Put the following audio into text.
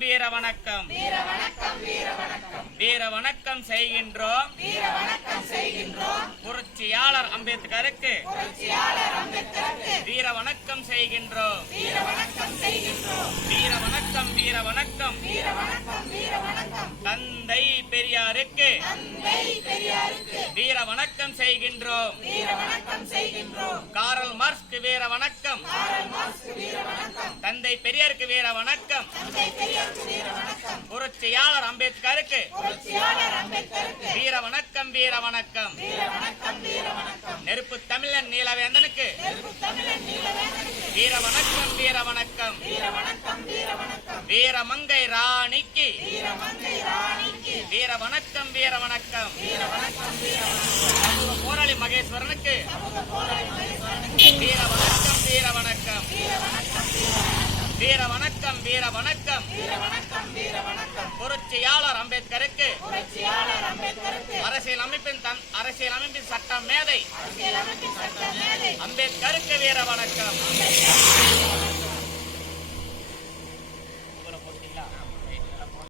வீர வணக்கம் வீர வணக்கம் செய்கின்றோம் புரட்சியாளர் அம்பேத்கருக்கு வீர வணக்கம் செய்கின்றோம் வீர வணக்கம் தந்தை பெரியாருக்கு வீர வணக்கம் செய்கின்றோம் காரல் மார்க்ஸ் வீர வணக்கம் தந்தை பெரியாருக்கு வீர வணக்கம் புரட்சியாளர் அம்பேத்கருக்கு வீர வணக்கம் நெருப்பு தமிழன் நீலவேந்தனுக்கு வீர வணக்கம் வீரமங்கை ராணிக்கு வீர வணக்கம் சமூக போராளி மகேஸ்வரனுக்கு வீர வணக்கம் வீர வணக்கம் புரட்சியாளர் அம்பேத்கருக்கு அரசியல் அமைப்பின் சட்ட மேதை அம்பேத்கருக்கு வீர வணக்கம்.